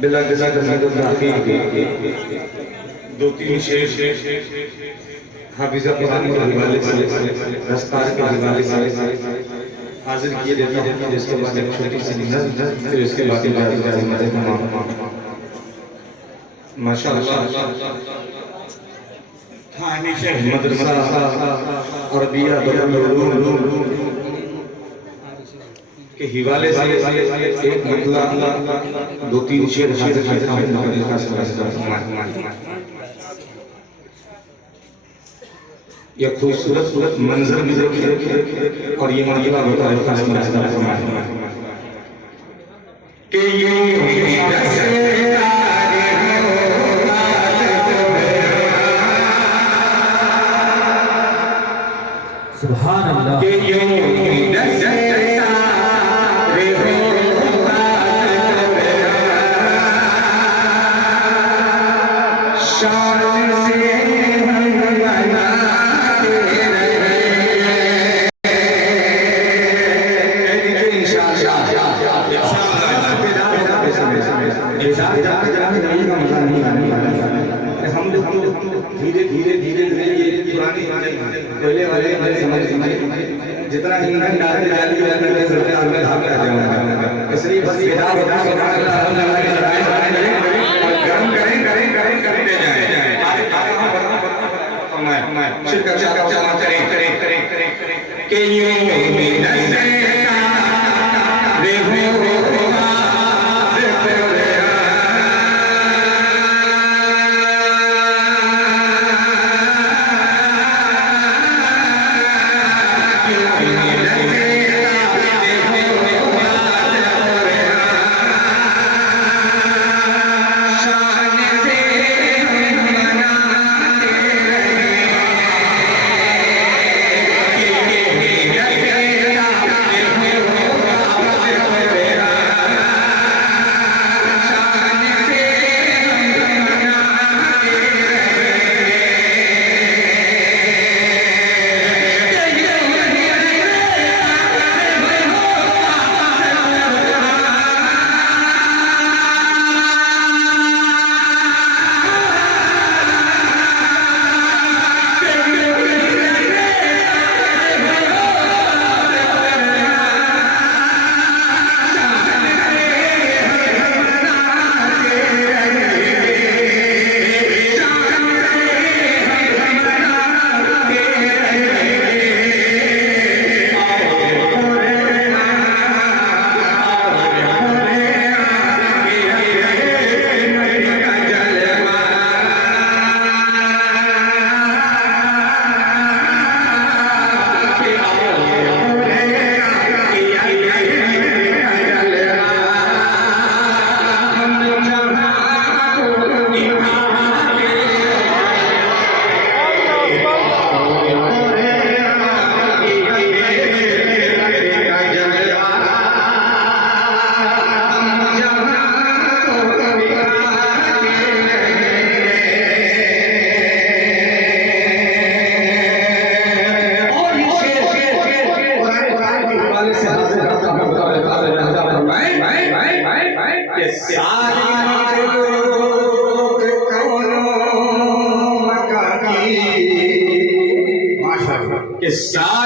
बिला गिजा बाकी दो तीन शेर हाफिज़ कुरान के हवाले से दस्तार के हवाले से हाजिर किए देता हूँ, जिसके बाद एक छोटी सी नज़्म, फिर इसके बाद माशाअल्लाह मदरसा अरबिया दारुल उलूम के हवाले से एक मतला दो तीन शेर हाजिर करता हूँ। यह खूबसूरत मंजर भी देखिए और ये मर्तबा होता है कि ये सुभान अल्लाह के धीरे धीरे धीरे धीरे ये पुरानी पहले वाले समझ जितना ईंधन डालते डालते में धाम कर जाऊंगा, इसलिए बस गरम करें करें करें करते जाए के के साथ